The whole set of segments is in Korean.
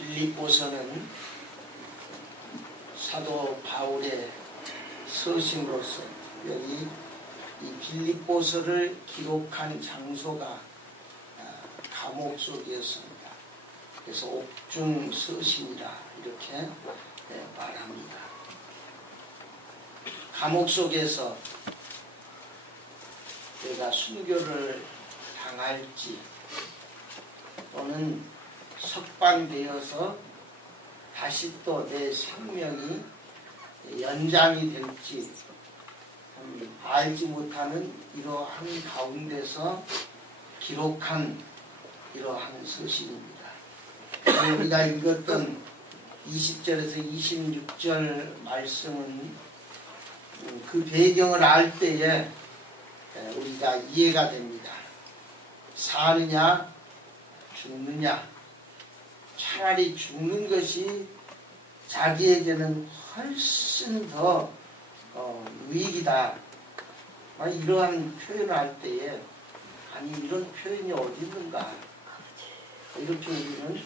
빌립보서는 사도 바울의 서신으로서 여기 이 빌립보서를 기록한 장소가 감옥 속이었습니다. 그래서 옥중 서신이라 이렇게 말합니다. 감옥 속에서 내가 순교를 당할지 또는 석방되어서 다시 또 내 생명이 연장이 될지 알지 못하는 이러한 가운데서 기록한 이러한 서신입니다. 우리가 읽었던 20절에서 26절 말씀은 그 배경을 알 때에 우리가 이해가 됩니다. 사느냐 죽느냐, 차라리 죽는 것이 자기에게는 훨씬 더 유익이다. 이러한 표현을 할 때에 아니 이런 표현이 어디 있는가 이렇게 우리는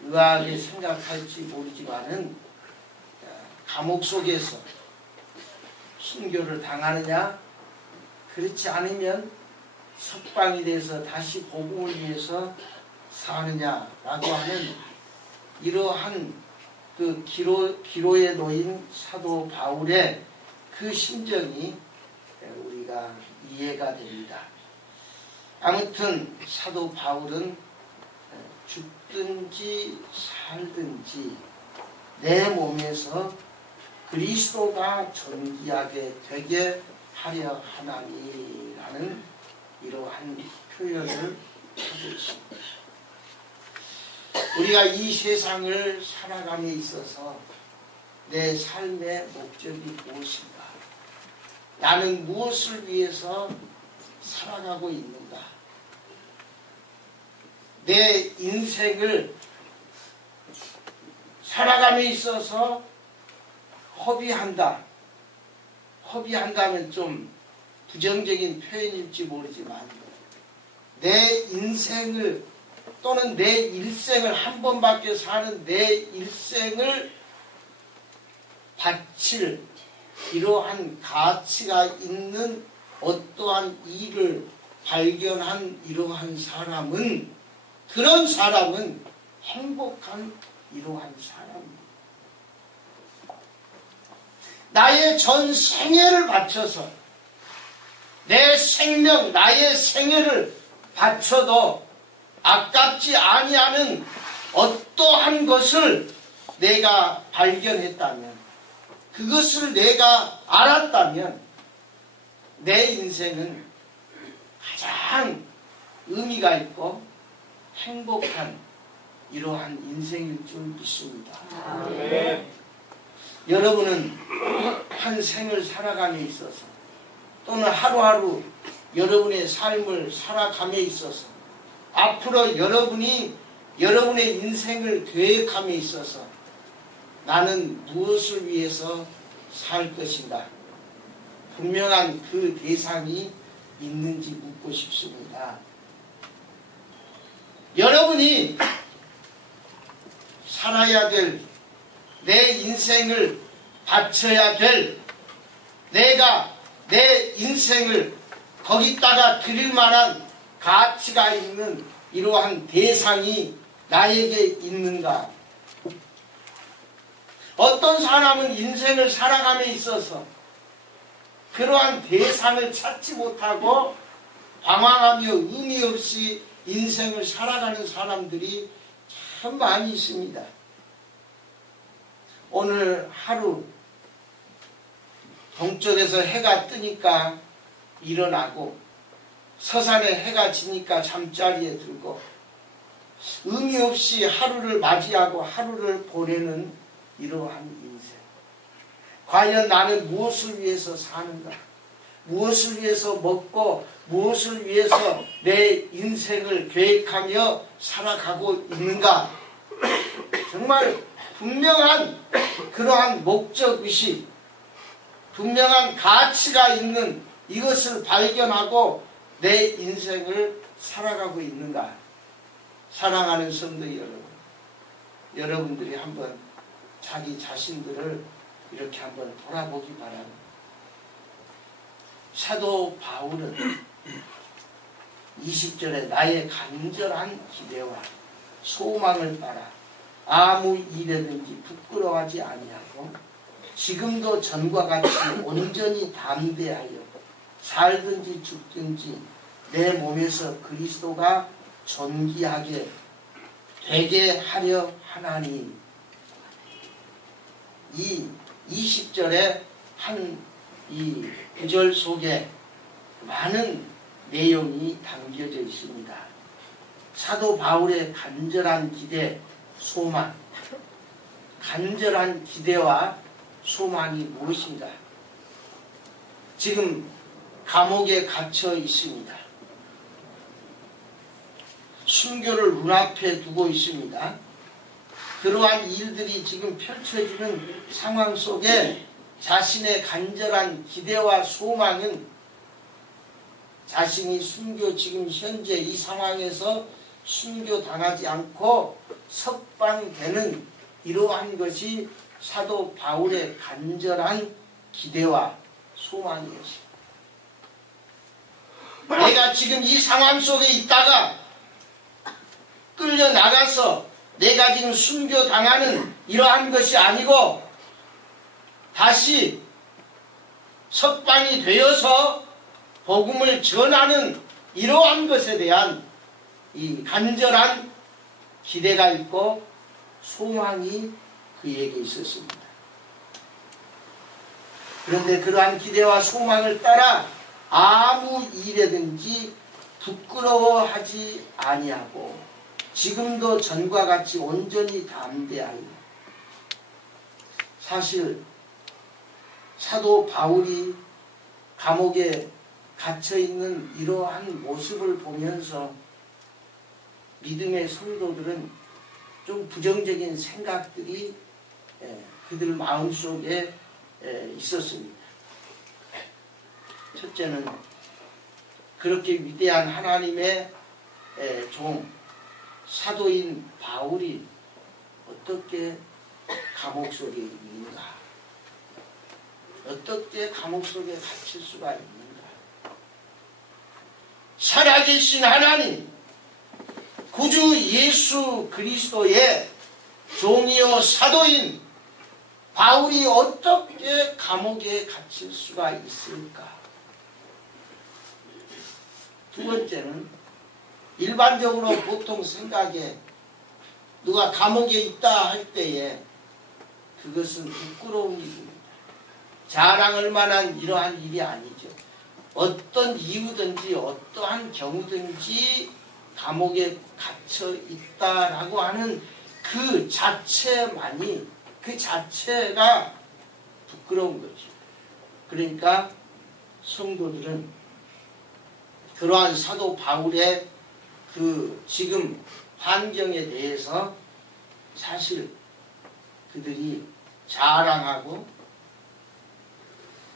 의아하게 생각할지 모르지만은 감옥 속에서 순교를 당하느냐 그렇지 않으면 석방이 돼서 다시 복음을 위해서 사느냐라고 하는 이러한 그 기로에 놓인 사도 바울의 그 심정이 우리가 이해가 됩니다. 아무튼 사도 바울은 죽든지 살든지 내 몸에서 그리스도가 존귀하게 되게 하려 하나니라는 이러한 표현을 하고 있습니다. 우리가 이 세상을 살아감에 있어서 내 삶의 목적이 무엇인가? 나는 무엇을 위해서 살아가고 있는가? 내 인생을 살아감에 있어서 허비한다면 좀 부정적인 표현일지 모르지만 내 인생을 또는 내 일생을 한 번밖에 사는 내 일생을 바칠 이러한 가치가 있는 어떠한 일을 발견한 이러한 사람은 그런 사람은 행복한 이러한 사람입니다. 나의 전 생애를 바쳐서 내 생명, 나의 생애를 바쳐도 아깝지 아니하는 어떠한 것을 내가 발견했다면 그것을 내가 알았다면 내 인생은 가장 의미가 있고 행복한 이러한 인생일 줄 믿습니다. 네. 여러분은 한 생을 살아감에 있어서 또는 하루하루 여러분의 삶을 살아감에 있어서 앞으로 여러분이 여러분의 인생을 계획함에 있어서 나는 무엇을 위해서 살 것인가? 분명한 그 대상이 있는지 묻고 싶습니다. 여러분이 살아야 될 내 인생을 바쳐야 될 내가 내 인생을 거기다가 드릴 만한 가치가 있는 이러한 대상이 나에게 있는가? 어떤 사람은 인생을 살아감에 있어서 그러한 대상을 찾지 못하고 방황하며 의미 없이 인생을 살아가는 사람들이 참 많이 있습니다. 오늘 하루 동쪽에서 해가 뜨니까 일어나고 서산에 해가 지니까 잠자리에 들고 의미 없이 하루를 맞이하고 하루를 보내는 이러한 인생. 과연 나는 무엇을 위해서 사는가? 무엇을 위해서 먹고 무엇을 위해서 내 인생을 계획하며 살아가고 있는가? 정말 분명한 그러한 목적의식, 분명한 가치가 있는 이것을 발견하고 내 인생을 살아가고 있는가? 사랑하는 성도 여러분, 여러분들이 한번 자기 자신들을 이렇게 한번 돌아보기 바랍니다. 사도 바울은 20절에 나의 간절한 기대와 소망을 따라 아무 일에든지 부끄러워하지 아니하고 지금도 전과 같이 온전히 담대하여 살든지 죽든지 내 몸에서 그리스도가 존귀하게 되게 하려 하나니. 이 20절에 한 이 구절 속에 많은 내용이 담겨져 있습니다. 사도 바울의 간절한 기대, 소망. 간절한 기대와 소망이 무엇인가? 지금 감옥에 갇혀 있습니다. 순교를 눈앞에 두고 있습니다. 그러한 일들이 지금 펼쳐지는 상황 속에 자신의 간절한 기대와 소망은 자신이 순교 지금 현재 이 상황에서 순교당하지 않고 석방되는 이러한 것이 사도 바울의 간절한 기대와 소망이었습니다. 내가 지금 이 상황 속에 있다가 끌려나가서 내가 지금 순교당하는 이러한 것이 아니고 다시 석방이 되어서 복음을 전하는 이러한 것에 대한 이 간절한 기대가 있고 소망이 그에게 있었습니다. 그런데 그러한 기대와 소망을 따라 아무 일에든지 부끄러워하지 아니하고 지금도 전과 같이 온전히 담대하여. 사실 사도 바울이 감옥에 갇혀있는 이러한 모습을 보면서 믿음의 성도들은 좀 부정적인 생각들이 그들 마음속에 있었습니다. 첫째는 그렇게 위대한 하나님의 종 사도인 바울이 어떻게 감옥 속에 있는가? 어떻게 감옥 속에 갇힐 수가 있는가? 살아계신 하나님, 구주 예수 그리스도의 종이요 사도인 바울이 어떻게 감옥에 갇힐 수가 있을까? 두 번째는 일반적으로 보통 생각에 누가 감옥에 있다 할 때에 그것은 부끄러운 일입니다. 자랑할 만한 이러한 일이 아니죠. 어떤 이유든지 어떠한 경우든지 감옥에 갇혀 있다라고 하는 그 자체만이 그 자체가 부끄러운 거죠. 그러니까 성도들은 그러한 사도 바울의 그 지금 환경에 대해서 사실 그들이 자랑하고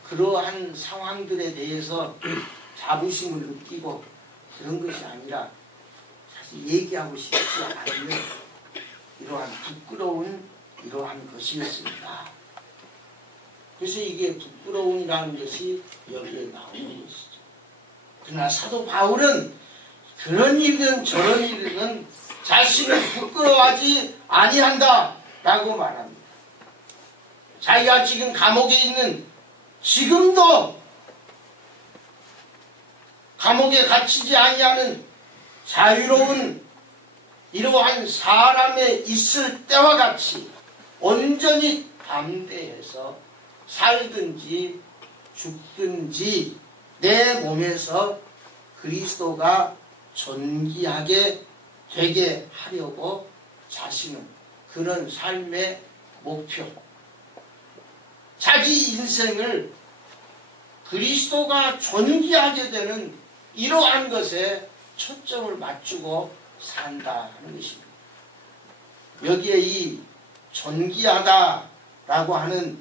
그러한 상황들에 대해서 자부심을 느끼고 그런 것이 아니라 사실 얘기하고 싶지 않는 이러한 부끄러운 이러한 것이었습니다. 그래서 이게 부끄러움이라는 것이 여기에 나오는 것이죠. 그러나 사도 바울은 그런 일이든 저런 일이든 자신을 부끄러워하지 아니한다 라고 말합니다. 자기가 지금 감옥에 있는 지금도 감옥에 갇히지 아니하는 자유로운 이러한 사람에 있을 때와 같이 온전히 담대해서 살든지 죽든지 내 몸에서 그리스도가 존귀하게 되게 하려고 자신은 그런 삶의 목표, 자기 인생을 그리스도가 존귀하게 되는 이러한 것에 초점을 맞추고 산다 하는 것입니다. 여기에 이 존귀하다라고 하는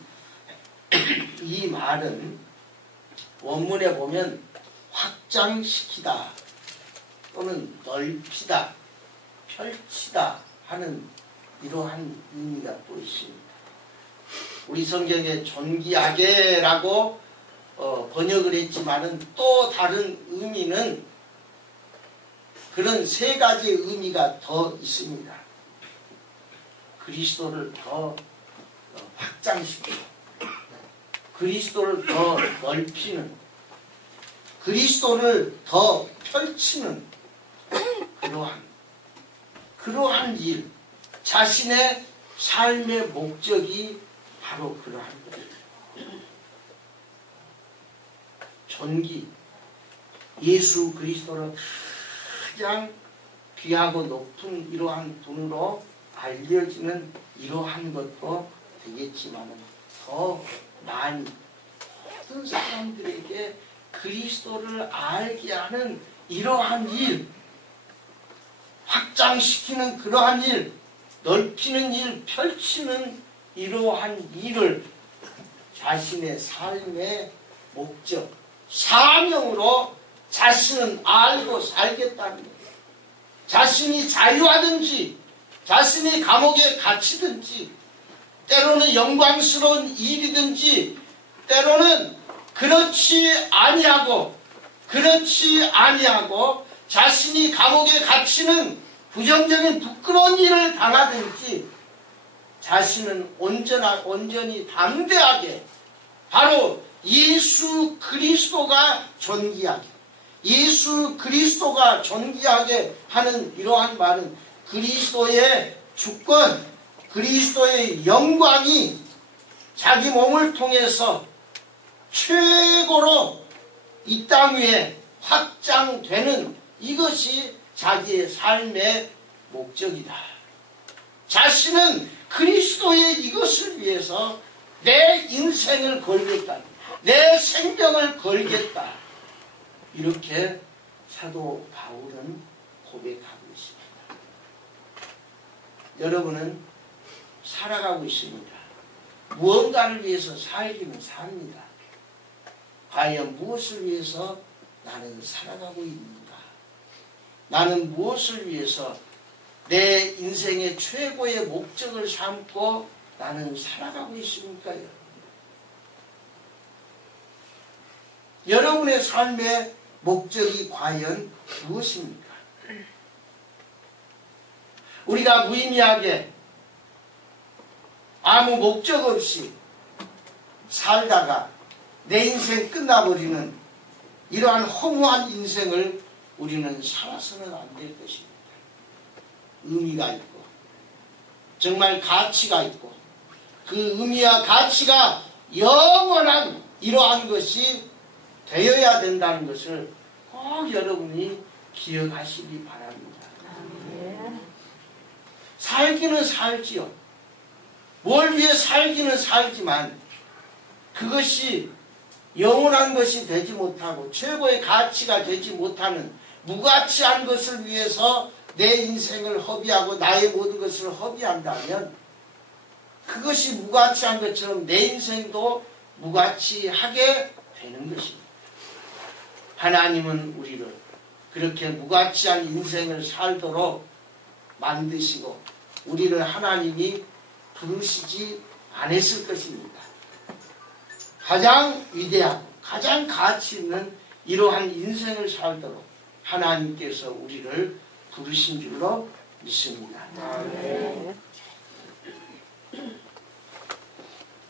이 말은 원문에 보면 확장시키다 또는 넓히다, 펼치다 하는 이러한 의미가 또 있습니다. 우리 성경에 존귀하게라고 번역을 했지만은 또 다른 의미는 그런 세 가지의 의미가 더 있습니다. 그리스도를 더 확장시키고, 그리스도를 더 넓히는, 그리스도를 더 펼치는 그러한 일, 자신의 삶의 목적이 바로 그러한 거예요. 존귀, 예수 그리스도를 가장 귀하고 높은 이러한 분으로 알려지는 이러한 것도 되겠지만 더 많이 모든 사람들에게 그리스도를 알게 하는 이러한 일, 확장시키는 그러한 일, 넓히는 일, 펼치는 이러한 일을 자신의 삶의 목적, 사명으로 자신은 알고 살겠다는 거예요. 자신이 자유하든지 자신이 감옥에 갇히든지 때로는 영광스러운 일이든지 때로는 그렇지 아니하고 자신이 감옥에 갇히는 부정적인 부끄러운 일을 당하든지 자신은 온전히 담대하게 바로 예수 그리스도가 존귀하게, 예수 그리스도가 존귀하게 하는 이러한 말은 그리스도의 주권, 그리스도의 영광이 자기 몸을 통해서 최고로 이 땅 위에 확장되는 이것이 자기의 삶의 목적이다. 자신은 그리스도의 이것을 위해서 내 인생을 걸겠다. 내 생명을 걸겠다. 이렇게 사도 바울은 고백하고 있습니다. 여러분은 살아가고 있습니다. 무언가를 위해서 살기는 삽니다. 과연 무엇을 위해서 나는 살아가고 있는가? 나는 무엇을 위해서 내 인생의 최고의 목적을 삼고 나는 살아가고 있습니까? 여러분의 삶의 목적이 과연 무엇입니까? 우리가 무의미하게 아무 목적 없이 살다가 내 인생 끝나버리는 이러한 허무한 인생을 우리는 살아서는 안 될 것입니다. 의미가 있고 정말 가치가 있고 그 의미와 가치가 영원한 이러한 것이 되어야 된다는 것을 꼭 여러분이 기억하시기 바랍니다. 살기는 살지요. 뭘 위해 살기는 살지만 그것이 영원한 것이 되지 못하고 최고의 가치가 되지 못하는 무가치한 것을 위해서 내 인생을 허비하고 나의 모든 것을 허비한다면 그것이 무가치한 것처럼 내 인생도 무가치하게 되는 것입니다. 하나님은 우리를 그렇게 무가치한 인생을 살도록 만드시고 우리를 하나님이 부르시지 않았을 것입니다. 가장 위대하고 가장 가치 있는 이러한 인생을 살도록 하나님께서 우리를 부르신 줄로 믿습니다. 네.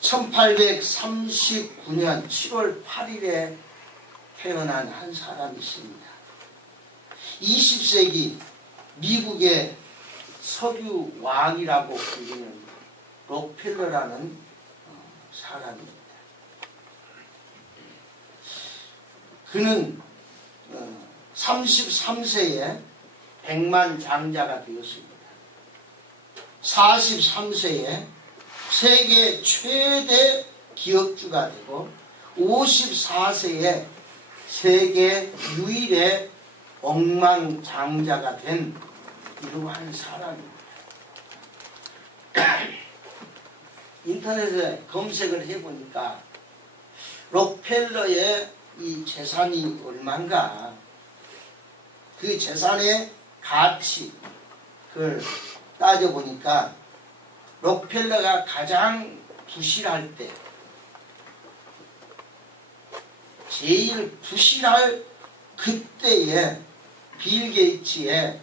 1839년 7월 8일에 태어난 한 사람이 있습니다. 20세기 미국의 석유 왕이라고 불리는 록펠러라는 사람입니다. 그는 33세에 백만 장자가 되었습니다. 43세에 세계 최대 기업주가 되고 54세에 세계 유일의 억만장자가 된 이러한 사람입니다. 인터넷에 검색을 해보니까 록펠러의 이 재산이 얼마인가, 그 재산의 가치 그걸 따져보니까 록펠러가 가장 부실할 때, 제일 부실할 그때에 빌 게이츠의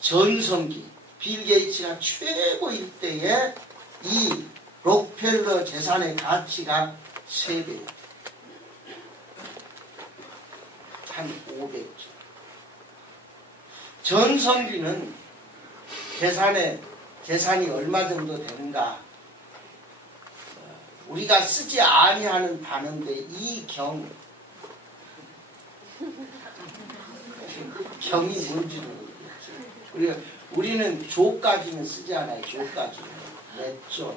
전성기, 빌 게이츠가 최고일 때에 이 록펠러 재산의 가치가 3배, 한 500조. 전성기는 재산이 얼마 정도 되는가? 우리가 쓰지 아니하는 단어인데 경이 뭔지는 모르겠지. 우리는 조까지는 쓰지 않아요. 조까지는 몇 조,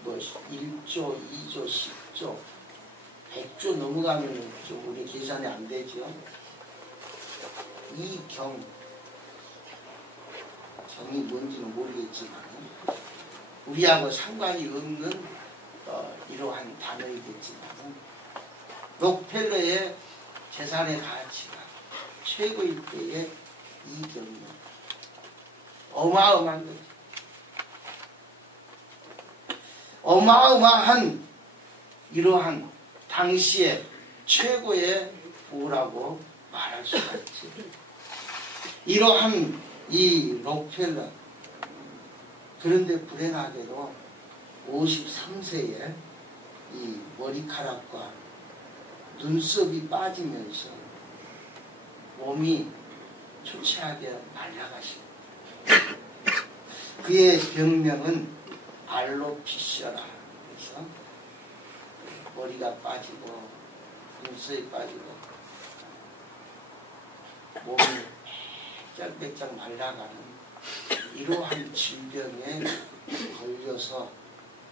뭐 1조, 2조, 10조, 100조 넘어가면 좀 우리 계산이 안 되죠. 이 경이 뭔지는 모르겠지만 우리하고 상관이 없는 이러한 단어이겠지만 록펠러의 재산의 가치가 최고일 때의 이 경이 어마어마한 거죠. 어마어마한 이러한 당시의 최고의 부라고 말할 수가 있지. 이러한 이 록펠러, 그런데 불행하게도 53세에 이 머리카락과 눈썹이 빠지면서 몸이 초췌하게 말라가십니다. 그의 병명은 알로피시아라. 그래서 머리가 빠지고 눈썹이 빠지고 몸이 빽빽 말라가는 이러한 질병에 걸려서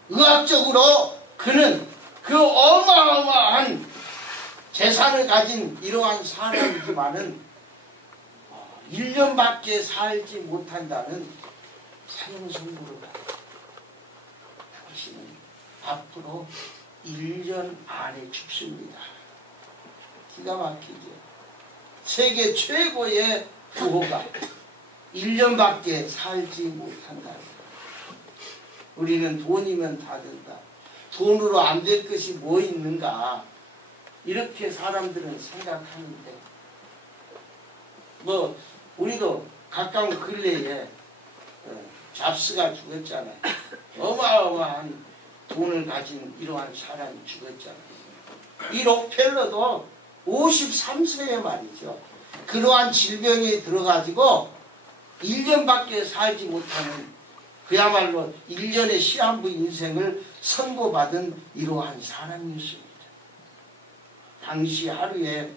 의학적으로 그는 그 어마어마한 재산을 가진 이러한 사람이지만은 1년밖에 살지 못한다는 사형 선고를 받았다. 당신은 앞으로 1년 안에 죽습니다. 기가 막히죠. 세계 최고의 부호가 1년밖에 살지 못한다. 우리는 돈이면 다 된다. 돈으로 안 될 것이 뭐 있는가. 이렇게 사람들은 생각하는데 뭐 우리도 가까운 근래에 잡스가 죽었잖아요. 어마어마한 돈을 가진 이러한 사람이 죽었잖아요. 이 록펠러도 53세에 말이죠. 그러한 질병에 들어가지고 1년밖에 살지 못하는 그야말로 1년의 시한부 인생을 선고받은 이러한 사람이었습니다. 당시 하루에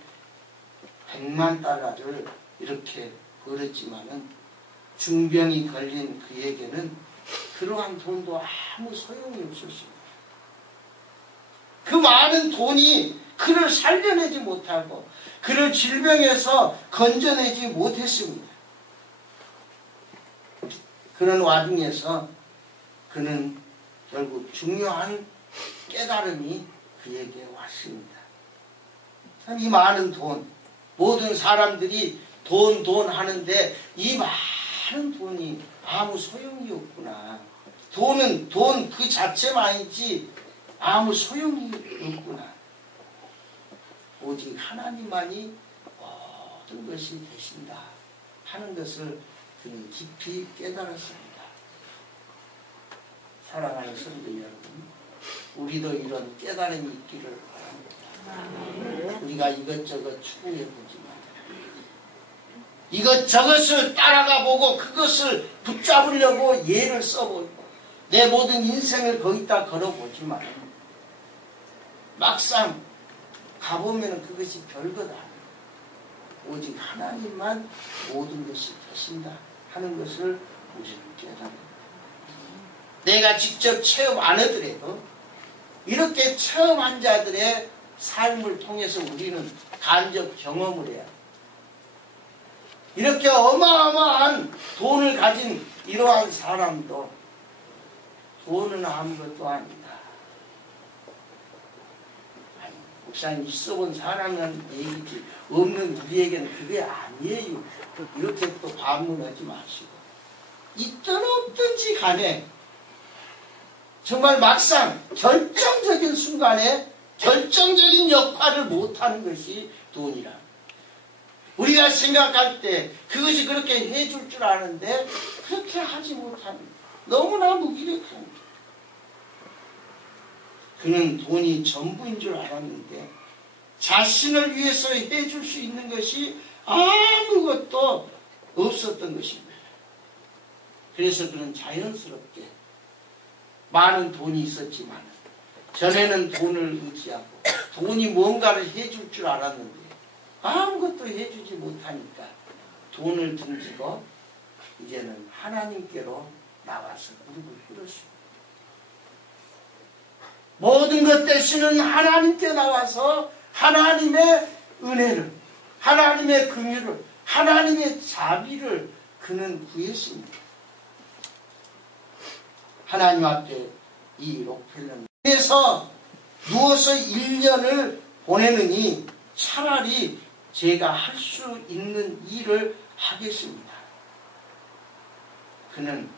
100만 달러를 이렇게 벌었지만은 중병이 걸린 그에게는 그러한 돈도 아무 소용이 없었습니다. 그 많은 돈이 그를 살려내지 못하고 그를 질병에서 건져내지 못했습니다. 그런 와중에서 그는 결국 중요한 깨달음이 그에게 왔습니다. 참 이 많은 돈, 모든 사람들이 돈 하는데 이 많은 돈이 아무 소용이 없구나. 돈은 돈 그 자체만이지 아무 소용이 없구나. 오직 하나님만이 모든 것이 되신다 하는 것을 그는 깊이 깨달았습니다. 사랑하는 성도 여러분, 우리도 이런 깨달음이 있기를 바랍니다. 우리가 이것저것 추구해보지만 이것저것을 따라가 보고 그것을 붙잡으려고 예를 써보고 내 모든 인생을 거기다 걸어보지만 막상 가보면 그것이 별것 아니에요. 오직 하나님만 모든 것이 되신다 하는 것을 우리는 깨닫습니다. 내가 직접 체험 안 하더라도 이렇게 체험한 자들의 삶을 통해서 우리는 간접 경험을 해야 합니다. 이렇게 어마어마한 돈을 가진 이러한 사람도 돈은 아무것도 아니다. 아니, 목사님 있어본 사람은 얘기지 없는 우리에게는 그게 아니에요. 이렇게 또 반문하지 마시고 있든 없든지 간에 정말 막상 결정적인 순간에 결정적인 역할을 못하는 것이 돈이라. 우리가 생각할 때 그것이 그렇게 해줄 줄 아는데 그렇게 하지 못하는, 너무나 무기력한. 그는 돈이 전부인 줄 알았는데 자신을 위해서 해줄 수 있는 것이 아무것도 없었던 것입니다. 그래서 그는 자연스럽게 많은 돈이 있었지만 전에는 돈을 의지하고 돈이 뭔가를 해줄 줄 알았는데 아무것도 해주지 못하니까 돈을 등지고 이제는 하나님께로 나와서 무릎을 꿇었습니다. 모든 것 대신은 하나님께 나와서 하나님의 은혜를, 하나님의 긍휼을, 하나님의 자비를 그는 구했습니다. 하나님 앞에 이 록펠러는 그래서 누워서 1년을 보내느니 차라리 제가 할 수 있는 일을 하겠습니다. 그는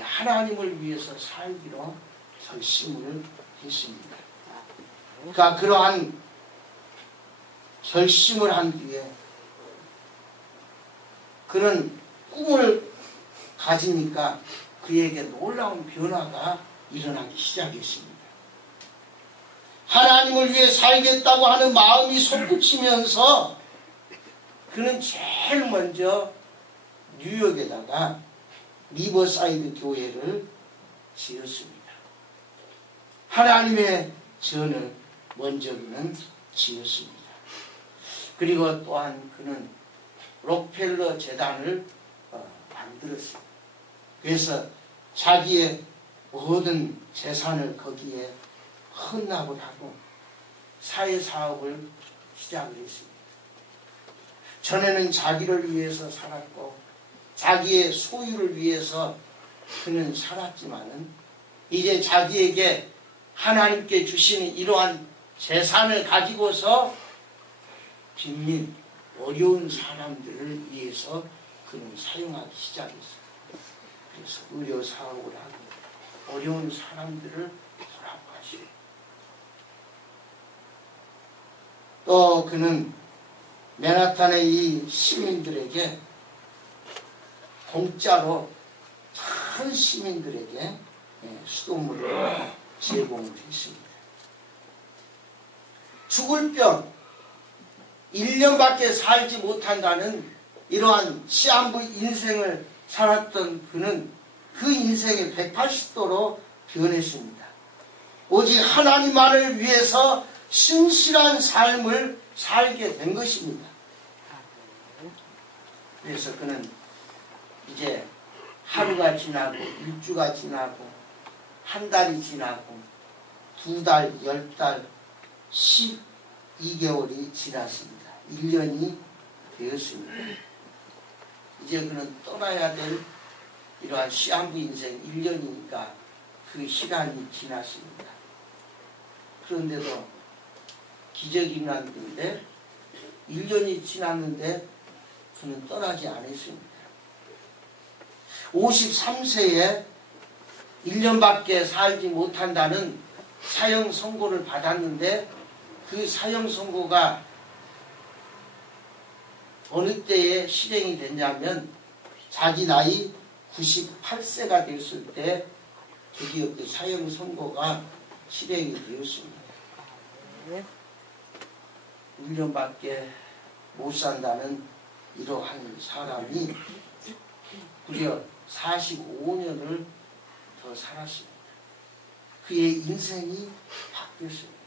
하나님을 위해서 살기로 결심을 했습니다. 그러니까 그러한 결심을 한 뒤에 그는 꿈을 가지니까 그에게 놀라운 변화가 일어나기 시작했습니다. 하나님을 위해 살겠다고 하는 마음이 솟구치면서 그는 제일 먼저 뉴욕에다가 리버사이드 교회를 지었습니다. 하나님의 전을 먼저 그는 지었습니다. 그리고 또한 그는 록펠러 재단을 만들었습니다. 그래서 자기의 모든 재산을 거기에 헌납을 하고 사회사업을 시작을 했습니다. 전에는 자기를 위해서 살았고 자기의 소유를 위해서 그는 살았지만은 이제 자기에게 하나님께 주시는 이러한 재산을 가지고서 빈민 어려운 사람들을 위해서 그는 사용하기 시작했어요. 그래서 의료 사업을 하고 어려운 사람들을 돌아보시고 또 그는 맨하탄의 이 시민들에게 공짜로 큰 시민들에게 수돗물을 제공을 했습니다. 죽을 병 1년밖에 살지 못한다는 이러한 시한부 인생을 살았던 그는 그 인생이 180도로 변했습니다. 오직 하나님만을 위해서 신실한 삶을 살게 된 것입니다. 그래서 그는 이제 하루가 지나고 일주가 지나고 한 달이 지나고 2달, 10달, 12개월이 지났습니다. 1년이 되었습니다. 이제 그는 떠나야 될 이러한 시한부 인생 1년이니까 그 시간이 지났습니다. 그런데도 기적이 일어났는데 1년이 지났는데 그는 떠나지 않았습니다. 53세에 1년밖에 살지 못한다는 사형 선고를 받았는데 그 사형 선고가 어느 때에 실행이 됐냐면 자기 나이 98세가 됐을 때 드디어 그 사형 선고가 실행이 되었습니다. 1년밖에 못 산다는 이러한 사람이 무려 45년을 더 살았습니다. 그의 인생이 바뀌었습니다.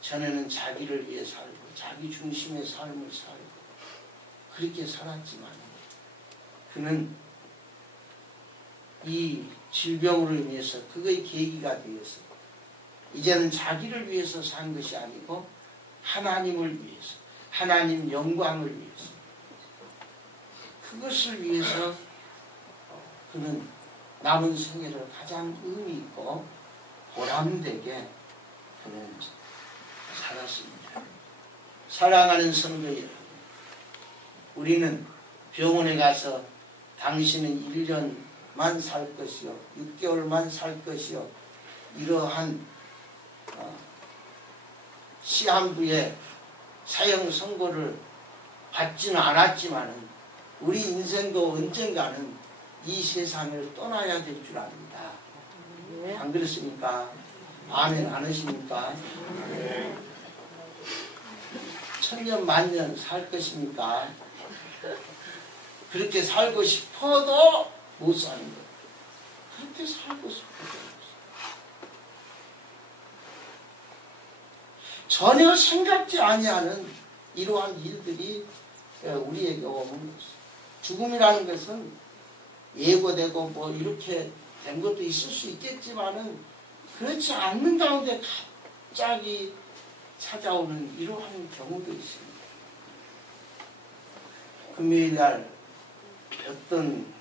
전에는 자기를 위해 살고 자기 중심의 삶을 살고 그렇게 살았지만 그는 이 질병으로 인해서 그거의 계기가 되어서 이제는 자기를 위해서 산 것이 아니고 하나님을 위해서, 하나님 영광을 위해서, 그것을 위해서 그는 남은 생애를 가장 의미 있고 보람되게 그는 살았습니다. 사랑하는 성도 여러분, 우리는 병원에 가서 당신은 1년 살 것이요 6개월만 살 것이요 이러한 시한부의 사형 선고를 받지는 않았지만은 우리 인생도 언젠가는 이 세상을 떠나야 될 줄 압니다. 안 그렇습니까? 아멘 안 하십니까? 천년 만년 살 것입니까? 그렇게 살고 싶어도 못 사는 거예요. 그렇게 살고 싶어도 전혀 생각지 아니하는 이러한 일들이 우리에게 오는 것입니다. 죽음이라는 것은 예고되고 뭐 이렇게 된 것도 있을 수 있겠지만은 그렇지 않는 가운데 갑자기 찾아오는 이러한 경우도 있습니다. 금요일날 어떤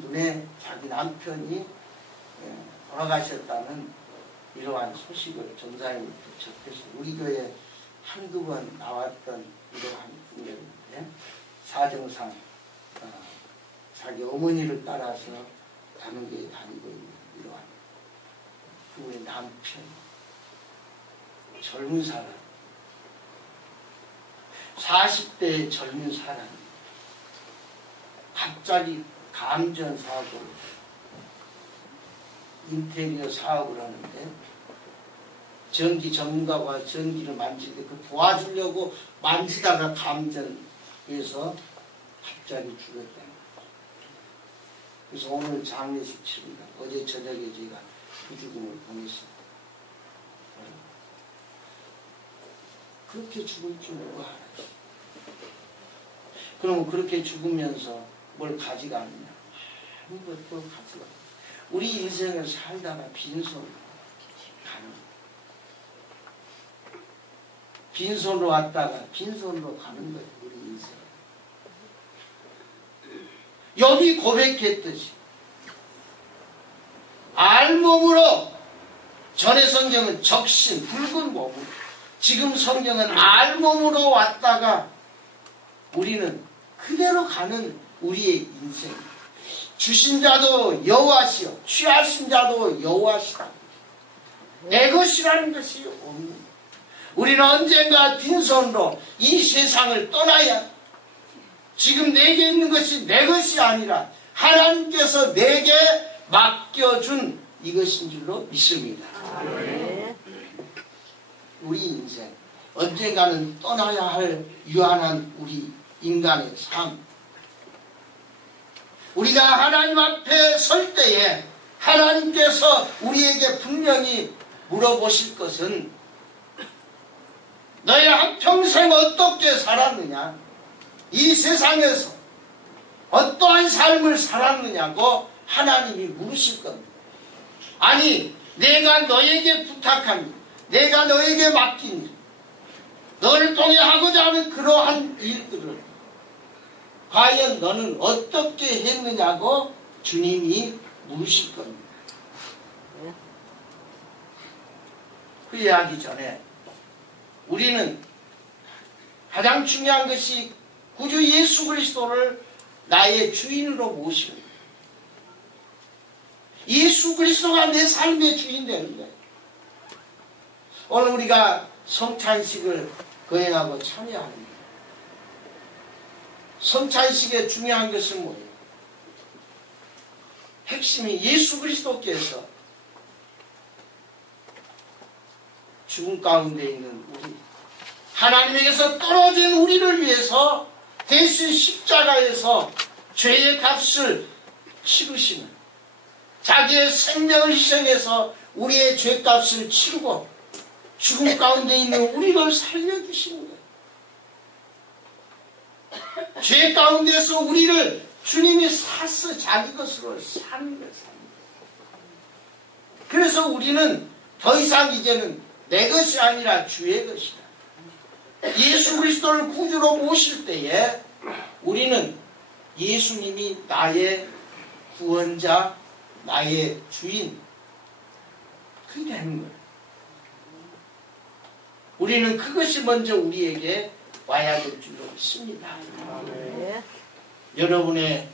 분의 자기 남편이 돌아가셨다는 이러한 소식을 전사님께 접해서 우리 교회에 한두 번 나왔던 이러한 분이었는데 사정상 자기 어머니를 따라서 단원교에 다니고 있는 이러한 그분의 남편 젊은 사람 40대의 젊은 사람이 갑자기 감전 사업을 인테리어 사업을 하는데 전기 전문가가 전기를 만질 때 그 도와주려고 만지다가 감전해서 갑자기 죽었다는 거예요. 그래서 오늘 장례식 치릅니다. 어제 저녁에 제가 부죽음을 보냈습니다. 그렇게 죽을 줄 누가 알았지? 그럼 그렇게 죽으면서 뭘 가져가느냐? 아무것도 가져가. 우리 인생을 살다가 빈손으로 가는 거예요. 빈손으로 왔다가 빈손으로 가는 거예요. 우리 인생. 여기 고백했듯이 알몸으로 전의 성경은 적신 붉은 몸으로 지금 성경은 알몸으로 왔다가 우리는 그대로 가는 우리의 인생. 주신 자도 여호와시요 취하신 자도 여호와시다. 내 것이라는 것이 없는 거예요. 우리는 언젠가 빈손으로 이 세상을 떠나야 지금 내게 있는 것이 내 것이 아니라 하나님께서 내게 맡겨준 이것인 줄로 믿습니다. 우리 인생 언젠가는 떠나야 할 유한한 우리 인간의 삶. 우리가 하나님 앞에 설 때에 하나님께서 우리에게 분명히 물어보실 것은 너의 한평생 어떻게 살았느냐? 이 세상에서 어떠한 삶을 살았느냐고 하나님이 물으실 겁니다. 아니, 내가 너에게 부탁한 일, 내가 너에게 맡긴 일, 너를 통해 하고자 하는 그러한 일들을 과연 너는 어떻게 했느냐고 주님이 물으실 겁니다. 후회하기 전에 우리는 가장 중요한 것이 구주 예수 그리스도를 나의 주인으로 모시는 거예요. 예수 그리스도가 내 삶의 주인 되는 거예요. 오늘 우리가 성찬식을 거행하고 참여합니다. 성찬식의 중요한 것은 뭐예요? 핵심이 예수 그리스도께서 죽음 가운데 있는 우리, 하나님에게서 떨어진 우리를 위해서 대신 십자가에서 죄의 값을 치르시는, 자기의 생명을 희생해서 우리의 죄값을 치르고 죽음 가운데 있는 우리를 살려주시는 거예요. 죄 가운데서 우리를 주님이 사서 자기 것으로 사는 거예요. 그래서 우리는 더 이상 이제는 내 것이 아니라 주의 것이다. 예수 그리스도를 구주로 모실 때에 우리는 예수님이 나의 구원자, 나의 주인, 그게 되는 거예요. 우리는 그것이 먼저 우리에게 와야 될 줄로 믿습니다. 여러분의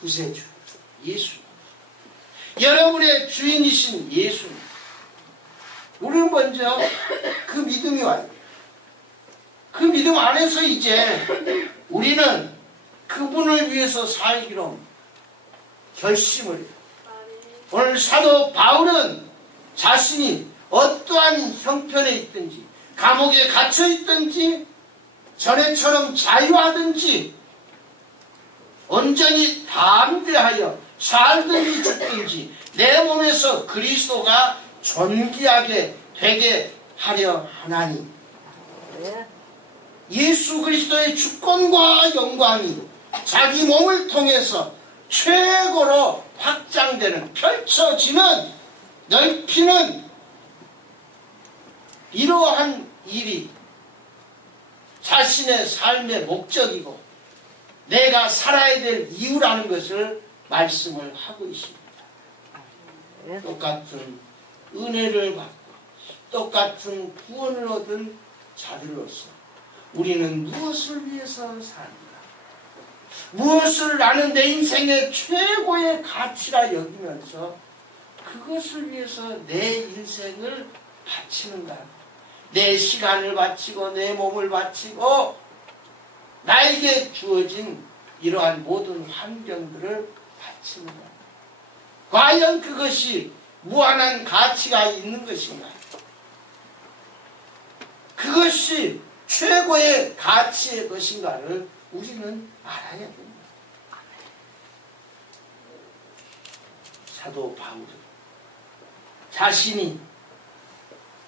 구세주, 예수님. 여러분의 주인이신 예수님. 우리는 먼저 그 믿음이 와야 돼요. 그 믿음 안에서 이제 우리는 그분을 위해서 살기로 결심을 해요. 오늘 사도 바울은 자신이 어떠한 형편에 있든지 감옥에 갇혀 있든지 전에처럼 자유하든지 온전히 담대하여 살든지 죽든지 내 몸에서 그리스도가 존귀하게 되게 하려 하나니 예수 그리스도의 주권과 영광이 자기 몸을 통해서 최고로 확장되는, 펼쳐지는, 넓히는 이러한 일이 자신의 삶의 목적이고 내가 살아야 될 이유라는 것을 말씀을 하고 있습니다. 똑같은 은혜를 받고 똑같은 구원을 얻은 자들로서 우리는 무엇을 위해서 사는가? 무엇을 나는 내 인생의 최고의 가치라 여기면서 그것을 위해서 내 인생을 바치는가? 내 시간을 바치고 내 몸을 바치고 나에게 주어진 이러한 모든 환경들을 바치는가? 과연 그것이 무한한 가치가 있는 것인가? 그것이 최고의 가치의 것인가를 우리는 알아야 됩니다. 사도 바울은 자신이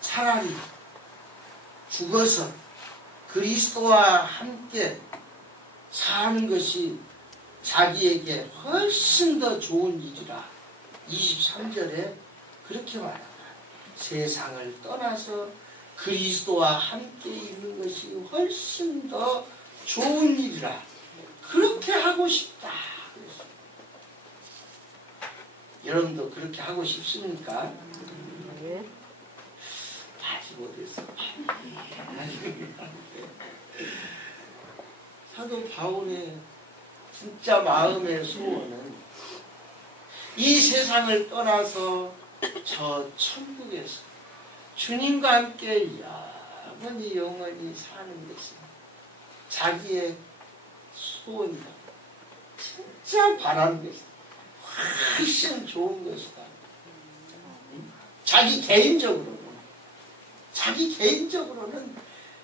차라리 죽어서 그리스도와 함께 사는 것이 자기에게 훨씬 더 좋은 일이라 23절에 그렇게 말합니다. 세상을 떠나서 그리스도와 함께 있는 것이 훨씬 더 좋은 일이라 그렇게 하고 싶다. 여러분도 그렇게 하고 싶습니까? 아직 못했어. 사도 바울의 진짜 마음의 소원은 이 세상을 떠나서 저 천국에서 주님과 함께 영원히 사는 것이 자기의 소원이다. 진짜 바라는 것이다. 훨씬 좋은 것이다. 자기 개인적으로는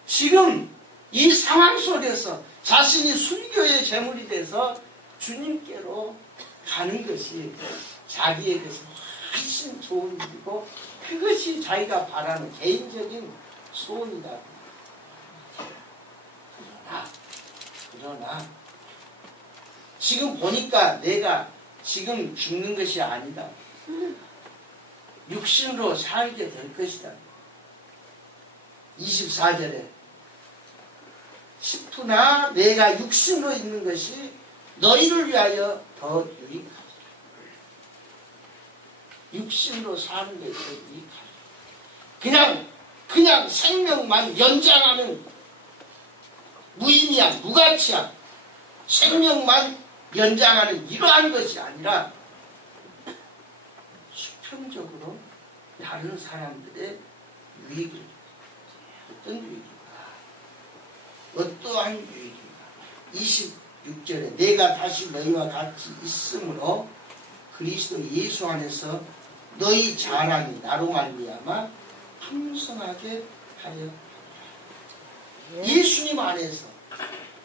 지금 이 상황 속에서 자신이 순교의 제물이 돼서 주님께로 가는 것이 자기에게서 훨씬 좋은 일이고 그것이 자기가 바라는 개인적인 소원이다. 그러나 지금 보니까 내가 지금 죽는 것이 아니다. 육신으로 살게 될 것이다. 24절에 싶으나 내가 육신으로 있는 것이 너희를 위하여 더 유익하다. 육신으로 사는 것이 더 유익하다. 그냥 생명만 연장하는 무의미한 무가치한 생명만 연장하는 이러한 것이 아니라 수평적으로 다른 사람들의 유익을 어떤 유익인가? 어떠한 유익인가? 26절에 내가 다시 너희와 같이 있으므로 그리스도 예수 안에서 너희 자랑이 나로 말미암아 풍성하게 하여 예수님 안에서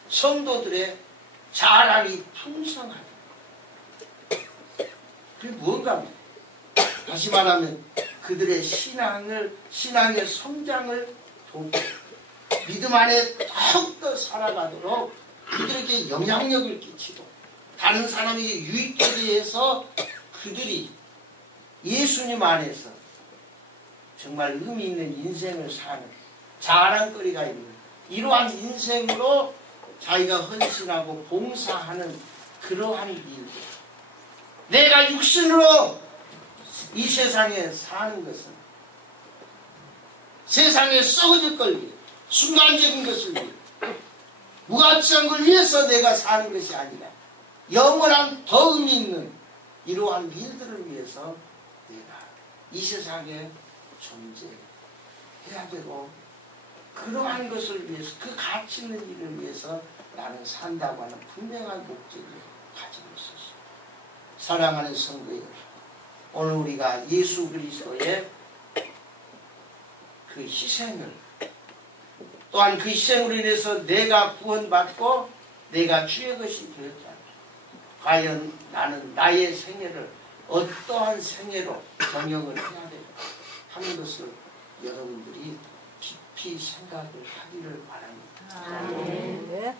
성도들의 자랑이 풍성하다. 그게 무언가? 다시 말하면 그들의 신앙의 성장을 돕고 믿음 안에 더욱더 살아가도록 그들에게 영향력을 끼치고 다른 사람에게 유익되게 해서 그들이 예수님 안에서 정말 의미 있는 인생을 사는 자랑거리가 있는 이러한 인생으로 자기가 헌신하고 봉사하는 그러한 일. 내가 육신으로 이 세상에 사는 것은 세상에 썩어질 걸 위해 순간적인 것을 위해 무가치한 걸 위해서 내가 사는 것이 아니라 영원한 더 의미 있는 이러한 일들을 위해서 내가 이 세상에 존재해야 되고, 그러한 것을 위해서, 그 가치 있는 일을 위해서 나는 산다고 하는 분명한 목적을 가지고 있었습니다. 사랑하는 성도 여러분, 오늘 우리가 예수 그리스도의 그 희생을, 또한 그 희생으로 인해서 내가 구원받고 내가 주의 것이 되었잖아요. 과연 나는 나의 생애를 어떠한 생애로 경영을 해야 될까 하는 것을 여러분들이 깊이 생각을 하기를 바랍니다.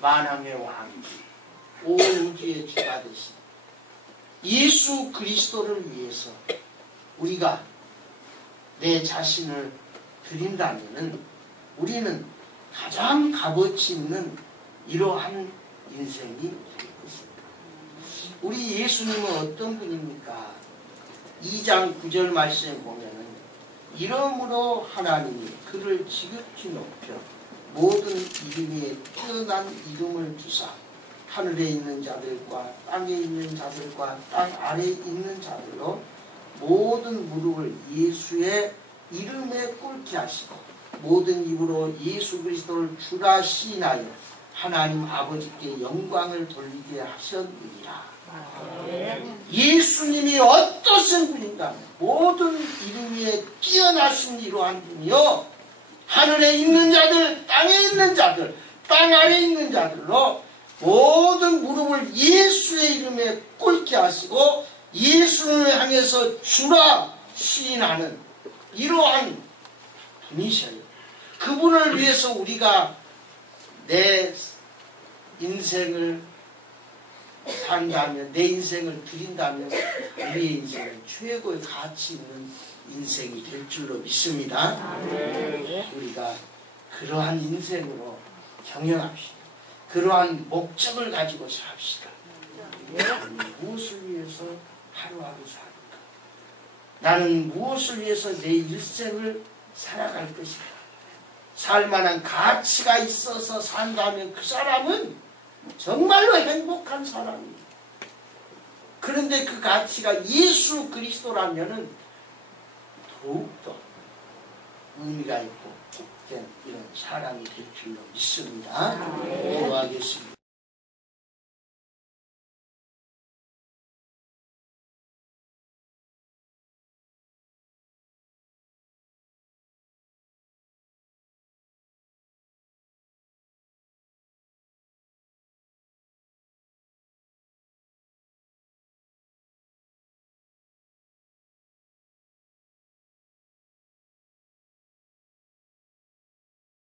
만왕의 왕이 온 우주의 주가 되신 예수 그리스도를 위해서 우리가 내 자신을 드린다면은 우리는 가장 값어치 있는 이러한 인생이 될 것입니다. 우리 예수님은 어떤 분입니까? 2장 9절 말씀에 보면은 이러므로 하나님이 그를 지극히 높여 모든 이름에 뛰어난 이름을 주사 하늘에 있는 자들과 땅에 있는 자들과 땅 아래에 있는 자들로 모든 무릎을 예수의 이름에 꿇게 하시고 모든 입으로 예수 그리스도를 주라 시인하여 하나님 아버지께 영광을 돌리게 하셨느니라. 예수님이 어떠신 분인가? 모든 이름 위에 뛰어나신 이러한 분이요, 하늘에 있는 자들, 땅에 있는 자들, 땅 아래에 있는 자들로 모든 무릎을 예수의 이름에 꿇게 하시고 예수를 향해서 주라 시인하는 이러한 분이셔요. 그분을 위해서 우리가 내 인생을 산다면, 내 인생을 드린다면 우리의 인생은 최고의 가치 있는 인생이 될 줄로 믿습니다. 우리가 그러한 인생으로 경영합시다. 그러한 목적을 가지고 삽시다. 나는 무엇을 위해서 하루하루 살까? 나는 무엇을 위해서 내 일생을 살아갈 것인가? 살만한 가치가 있어서 산다면 그 사람은 정말로 행복한 사람입니다. 그런데 그 가치가 예수 그리스도라면은 더욱더 의미가 있고 복된 이런 사람이 될 줄로 믿습니다. 기도하겠습니다.